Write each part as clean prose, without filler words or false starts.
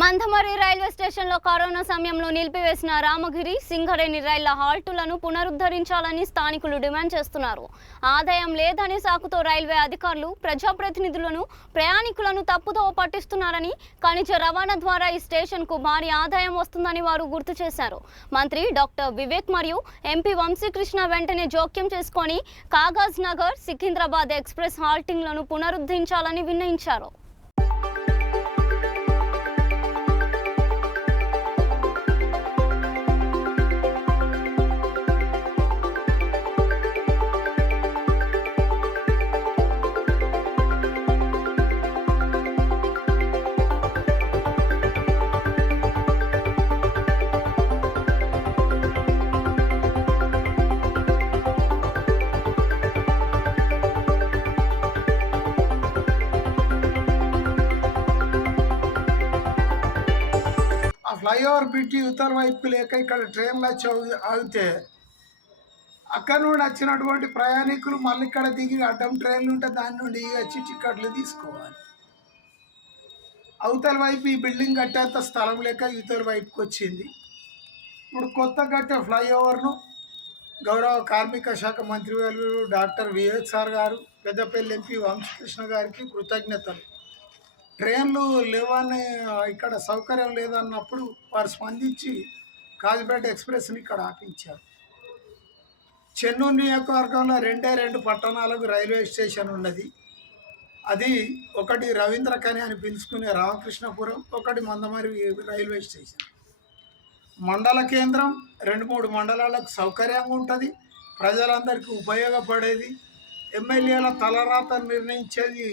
Mandamarri railway స్టేషన్లో corona సమయంలో నిలిపివేసిన రామగిరి, సింగరేణి రైళ్ల హాల్టులను పునరుద్ధరించాలని స్థానికులు డిమాండ్ చేస్తున్నారు. ఆదాయం లేదనే సాకుతో రైల్వే అధికారులు ప్రజాప్రతినిధులను, ప్రయాణికులను తప్పుదోవ పట్టిస్తున్నారని, ఖనిజ రవాణా ద్వారా ఈ స్టేషన్కు భారీ ఆదాయం వస్తుందని వారు గుర్తు చేశారు. మంత్రి డాక్టర్ వివేక్ మరియు ఎంపీ వంశీకృష్ణ వెంటనే జోక్యం చేసుకొని కాగజ్ నగర్, సికింద్రాబాద్ ఎక్స్ప్రెస్ హాల్టింగ్లను పునరుద్ధరించాలని విన్నయించారు. ఫ్లైఓవర్ బ్రిడ్జి ఉత్తర వైపు లేక ఇక్కడ ట్రైన్లు వచ్చి ఆగితే అక్కడ నుండి వచ్చినటువంటి ప్రయాణికులు మళ్ళీ ఇక్కడ దిగి అడ్డం ట్రైన్లు ఉంటే దాని నుండి వచ్చి టికెట్లు తీసుకోవాలి. అవతల వైపు ఈ బిల్డింగ్ కట్టేంత స్థలం లేక ఇవతల వైపుకి వచ్చింది. ఇప్పుడు కొత్త కట్టే ఫ్లైఓవర్ను గౌరవ కార్మిక శాఖ మంత్రి గారు డాక్టర్ వివేక్ సార్ గారు, పెద్దపల్లి ఎంపీ వంశీకృష్ణ గారికి కృతజ్ఞతలు. ట్రైన్లు లేవని ఇక్కడ సౌకర్యం లేదన్నప్పుడు వారు స్పందించి కాజీపేట ఎక్స్ప్రెస్ని ఇక్కడ ఆపించారు. చెన్నూరు నియోజకవర్గంలో రెండు పట్టణాలకు రైల్వే స్టేషన్ ఉన్నది. అది ఒకటి రవీంద్ర ఖని అని పిలుచుకునే రామకృష్ణపురం, ఒకటి మందమరి రైల్వే స్టేషన్. మండల కేంద్రం 2-3 మండలాలకు సౌకర్యంగా ఉంటుంది, ప్రజలందరికీ ఉపయోగపడేది. ఎమ్మెల్యేల తలరాత నిర్ణయించేది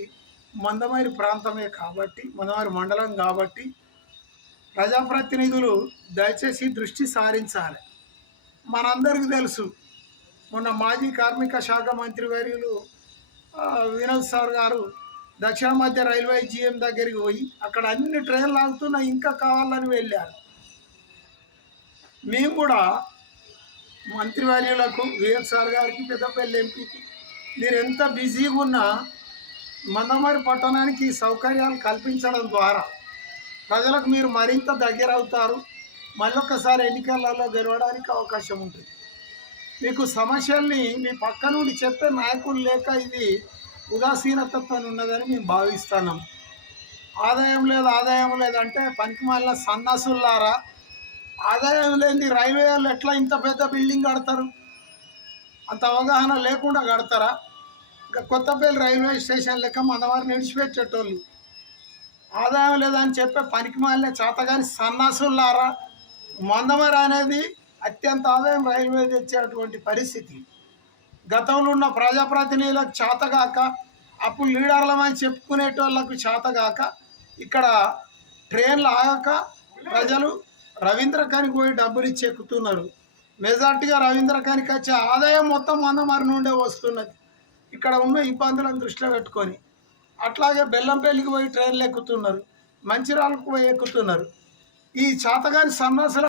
మందమరి ప్రాంతమే కాబట్టి, మందమరి మండలం కాబట్టి ప్రజాప్రతినిధులు దయచేసి దృష్టి సారించాలి. మనందరికీ తెలుసు, మొన్న మాజీ కార్మిక శాఖ మంత్రి వర్యులు వినోద్ సార్ గారు దక్షిణ మధ్య రైల్వే జీఎం దగ్గరికి పోయి అక్కడ అన్ని ట్రైన్లు ఆగుతున్నా ఇంకా కావాలని వెళ్ళారు. మేము కూడా మంత్రివర్యులకు, వివేక్ సార్ గారికి, పెద్దపల్లి ఎంపీకి, మీరు ఎంత బిజీగా ఉన్నా మందమరి పట్టణానికి సౌకర్యాలు కల్పించడం ద్వారా ప్రజలకు మీరు మరింత దగ్గర అవుతారు. మళ్ళొక్కసారి ఎన్నికలలో గెలవడానికి అవకాశం ఉంటుంది. మీకు సమస్యల్ని మీ పక్క నుండి చెప్పే నాయకులు లేక ఇది ఉదాసీనతతో ఉన్నదని మేము భావిస్తున్నాం. ఆదాయం లేదంటే పనికిమాలిన సన్నాసులారా, ఆదాయం లేని రైల్వే వాళ్ళు ఎట్లా ఇంత పెద్ద బిల్డింగ్ కడతారు? అంత అవగాహన లేకుండా కడతారా? కొత్తపల్లి రైల్వే స్టేషన్ లెక్క మందమరిని విడిచిపెట్టేటోళ్ళు ఆదాయం లేదని చెప్పే పనికిమాలిన చేతగాని సన్నాసులారా. మందమరి అనేది అత్యంత ఆదాయం రైల్వే తెచ్చేటువంటి పరిస్థితి. గతంలో ఉన్న ప్రజాప్రతినిధులకు చేతగాక, అప్పుడు లీడర్లమని చెప్పుకునేటోళ్లకు చేతగాక ఇక్కడ ట్రైన్లు ఆగక ప్రజలు రవీంద్ర ఖనికి పోయి డబ్బులు ఇచ్చి ఎక్కుతున్నారు. మెజార్టీగా రవీంద్ర ఖనికి వచ్చే ఆదాయం మొత్తం మందమరి నుండే వస్తున్నది. ఇక్కడ ఉన్న ఇబ్బందులను దృష్టిలో పెట్టుకొని అట్లాగే బెల్లంపల్లికి పోయి ట్రైన్లు ఎక్కుతున్నారు, మంచిర్యాలకు పోయి ఎక్కుతున్నారు. ఈ చేతగాని సన్నాసుల